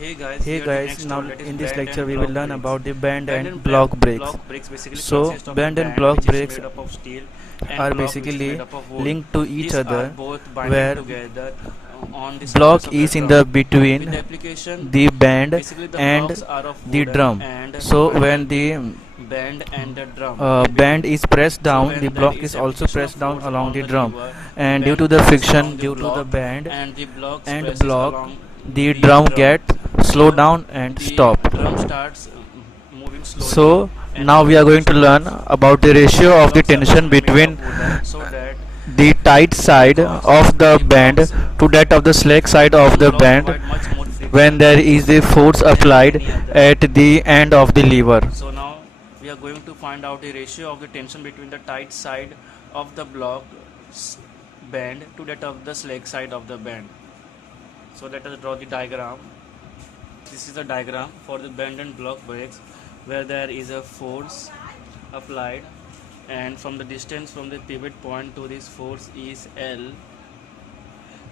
Hey guys, now in this lecture we will learn about the band and block brakes. So, band and block brakes are basically linked to each other where block is in the between the band and the drum. So, when the band is pressed down, the block is also pressed down along the drum, and due to the friction due to the band and block, the drum get slow down and stop. So now we are going to learn about the ratio of the tension between the tight side of the band to that of the slack side of the band when there is a force applied at the end of the lever. So now we are going to find out the ratio of the tension between the tight side of the block band to that of the slack side of the band. So let us draw the diagram. This is the diagram for the band and block brakes where there is a force applied, and from the distance from the pivot point to this force is L,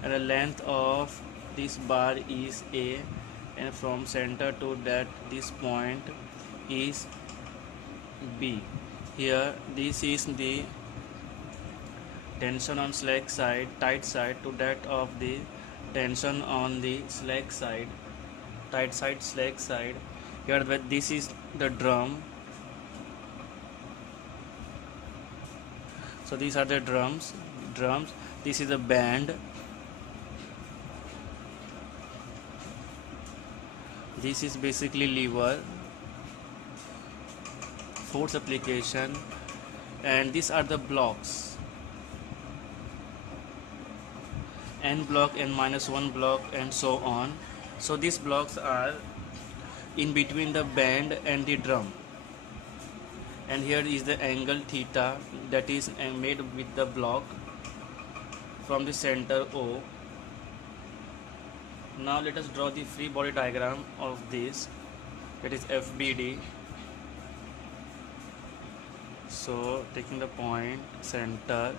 and the length of this bar is A, and from center to that this point is B. Here this is the tension on slack side, tight side to that of the tension on the slack side, tight side, slack side. Here this is the drum. So these are the drums. This is the band. This is basically lever, force application, and these are the blocks. N block, N-1 block, and so on. So these blocks are in between the band and the drum, and here is the angle theta that is made with the block from the center O. Now let us draw the free body diagram of this, that is FBD. So taking the point center,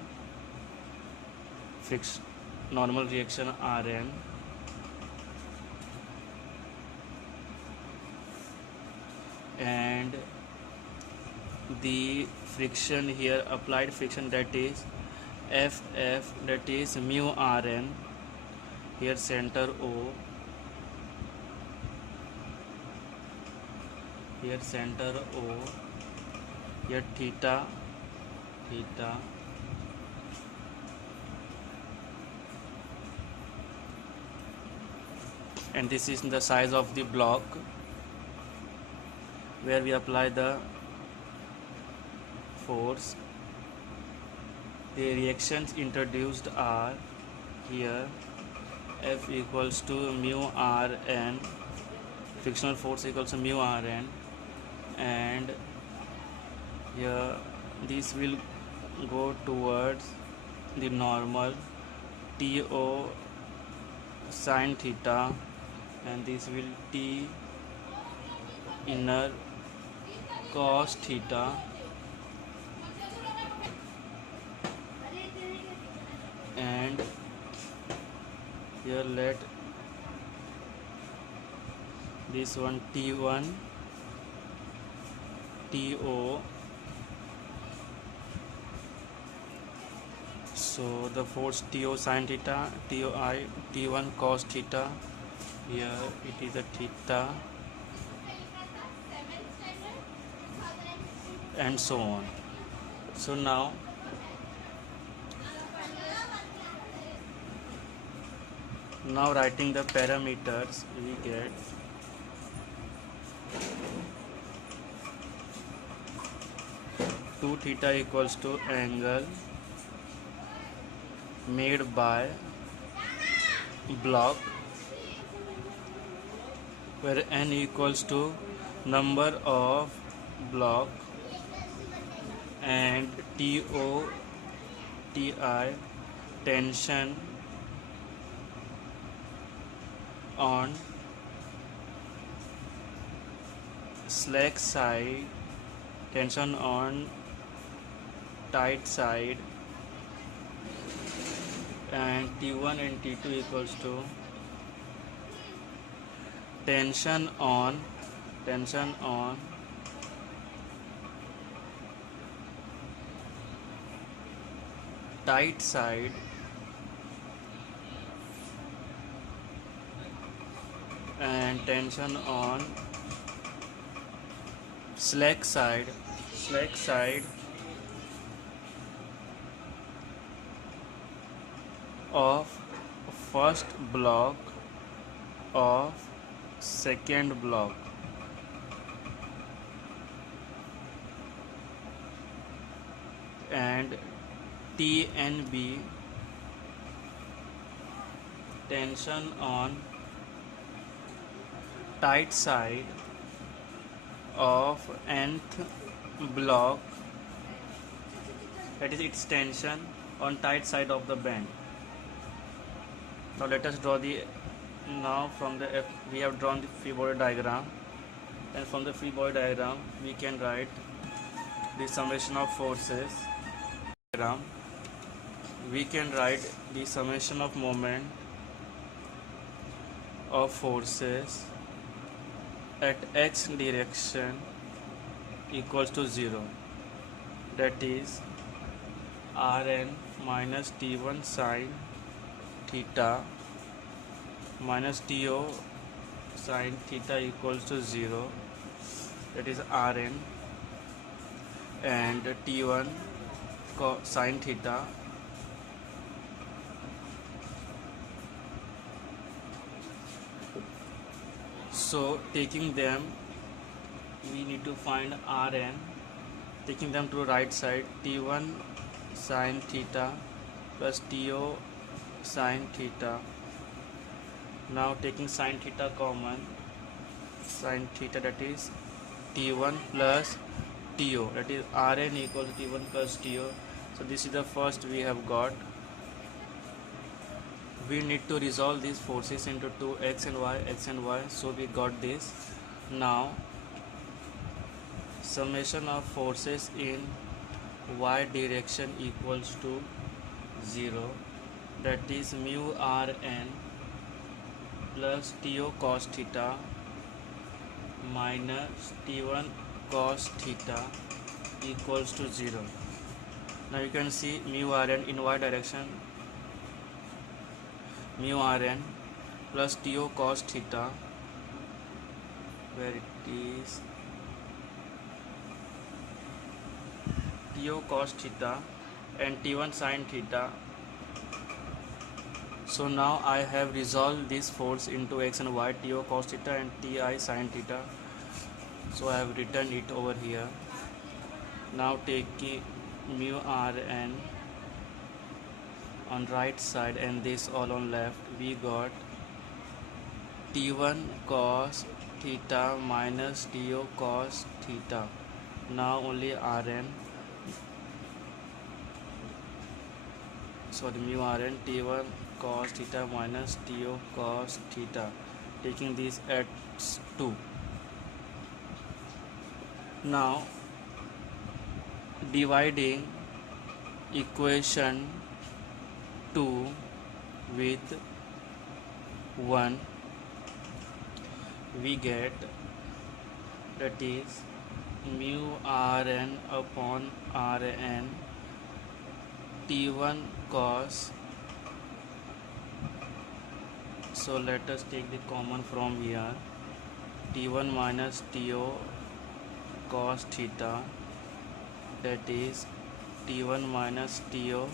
fixed normal reaction Rn, and the friction here, applied friction, that is FF, that is mu Rn. Here center O, here center O, here theta, and this is the size of the block where we apply the force. The reactions introduced are here F equals to mu Rn, frictional force equals to mu Rn, and here this will go towards the normal TO sine theta, and this will T inner cos theta, and here let this one T1 TO. So the force TO sine theta, TOI T1 cos theta, here it is a theta, and so on. So now writing the parameters, we get two theta equals to angle made by block, where n equals to number of block, and TO TI tension on slack side, tension on tight side, and T1 and T2 equals to tension on tight side and tension on slack side of first block of second block and TNB tension on tight side of nth block, that is its tension on tight side of the band. Now let us draw the we have drawn the free body diagram, and from the free body diagram we can write the summation of forces. We can write the summation of moment of forces at x direction equals to 0, that is Rn minus T1 sine theta minus To sine theta equals to 0, that is Rn, and T1 sine theta so taking them we need to find Rn, taking them to right side, T1 sine theta plus To sine theta. Now taking sine theta common, sine theta, that is T1 plus To, that is Rn equals to T1 plus To. So this is the first we have got. We need to resolve these forces into two x and y, so we got this. Now summation of forces in y direction equals to 0, that is mu Rn plus To cos theta minus T1 cos theta equals to 0. Now you can see mu Rn in y direction, mu Rn plus To cos theta, where it is To cos theta and T1 sine theta. So now I have resolved this force into x and y, To cos theta and Ti sine theta. So I have written it over here. Now taking mu Rn on right side and this all on left, we got T1 cos theta minus To cos theta. Now only Rn, mu Rn T1 cos theta minus To cos theta, taking this at 2. Now dividing equation 2 with 1, we get, that is mu Rn upon Rn T1 cos. So let us take the common from here, T1 minus To cos theta, that is T1 minus To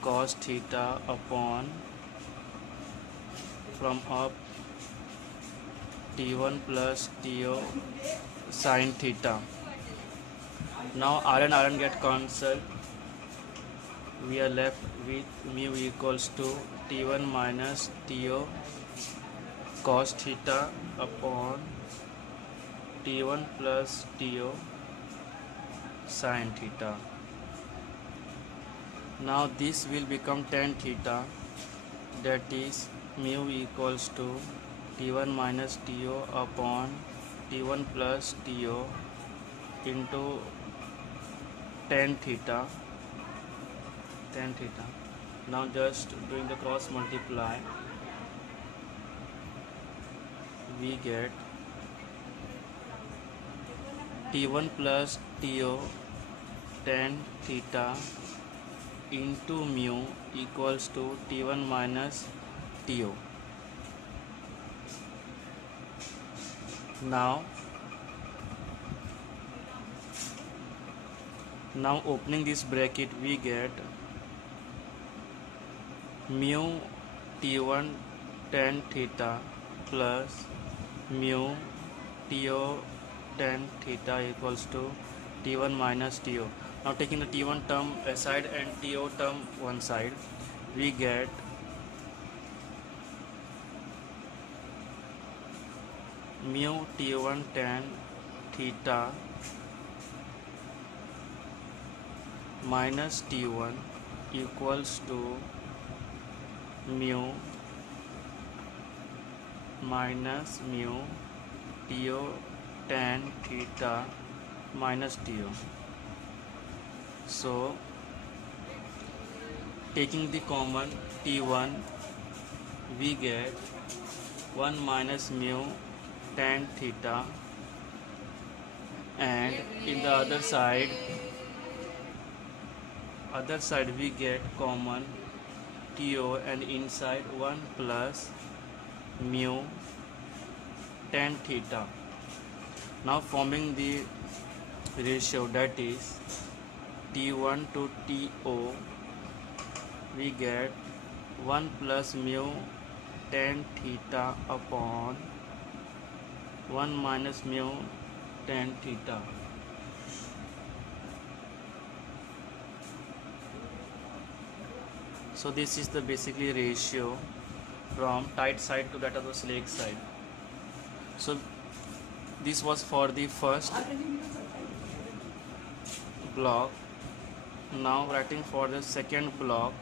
cos theta upon, from up, T1 plus To sine theta. Now Rn get cancelled, we are left with mu equals to T1 minus To cos theta upon T1 plus To sine theta. Now this will become tan theta, that is mu equals to T1 minus To upon T1 plus To into tan theta. Now just doing the cross multiply, we get T1 plus TO tan theta into mu equals to T1 minus TO. Now opening this bracket, we get mu T1 tan theta plus mu TO tan theta equals to T1 minus TO. Now taking the T1 term aside and TO term one side, we get mu T1 tan theta minus T1 equals to mu minus mu TO tan theta minus TO. So taking the common T1, we get 1 minus mu tan theta, and in the other side we get common TO, and inside 1 plus mu tan theta. Now forming the ratio, that is T1 to TO, we get 1 plus mu tan theta upon 1 minus mu tan theta. So this is the basically ratio from tight side to that of the slack side. So this was for the first block. Now writing for the second block,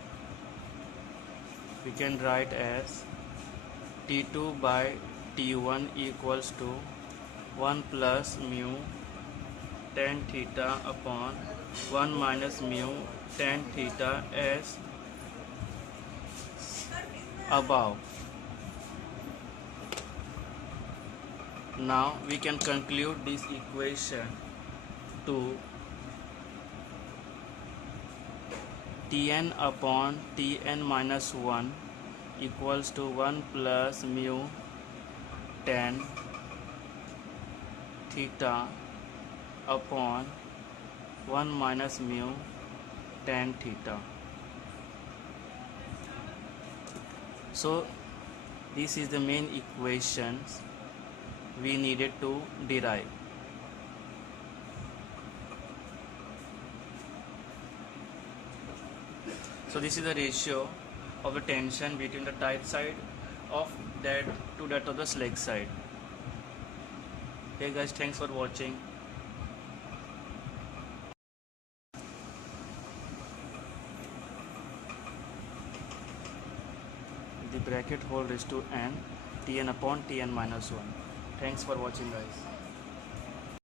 we can write as T2 by T1 equals to 1 plus mu tan theta upon 1 minus mu tan theta as above. Now we can conclude this equation to Tn upon Tn minus 1 equals to 1 plus mu tan theta upon 1 minus mu tan theta. So this is the main equations we needed to derive. So this is the ratio of the tension between the tight side of that to that of the slack side. Hey guys, thanks for watching. The bracket hold is to n Tn upon Tn minus 1. Thanks for watching guys.